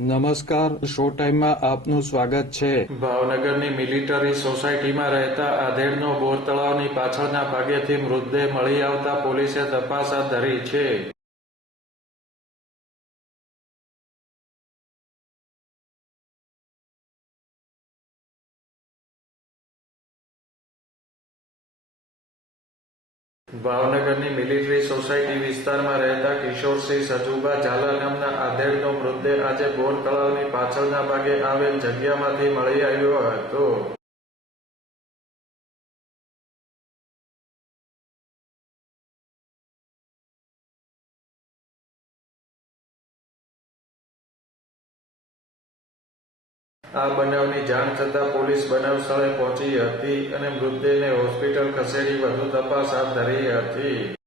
નમસ્કાર, શો ટાઈમમાં આપનું સ્વાગત છે. ભાવનગરની મિલિટરી સોસાયટીમાં રહેતા આધેડનો બોર તળાવની પાછળના ભાગેથી મૃતદેહ મળી આવતા પોલીસે તપાસ હાથ ધરી છે. ભાવનગરની મિલિટરી સોસાયટી વિસ્તારમાં રહેતા કિશોરસિંહ સજુભા ઝાલા નામના આધેડનો મૃતદેહ આજે બોર તળાવની પાછળના ભાગે આવેલ જગ્યામાંથી મળી આવ્યો હતો. આ બનાવની જાણ થતાં પોલીસ બનાવ સ્થળે પહોંચી હતી અને મૃતદેહને હોસ્પિટલ ખસેડી વધુ તપાસ હાથ ધરી હતી.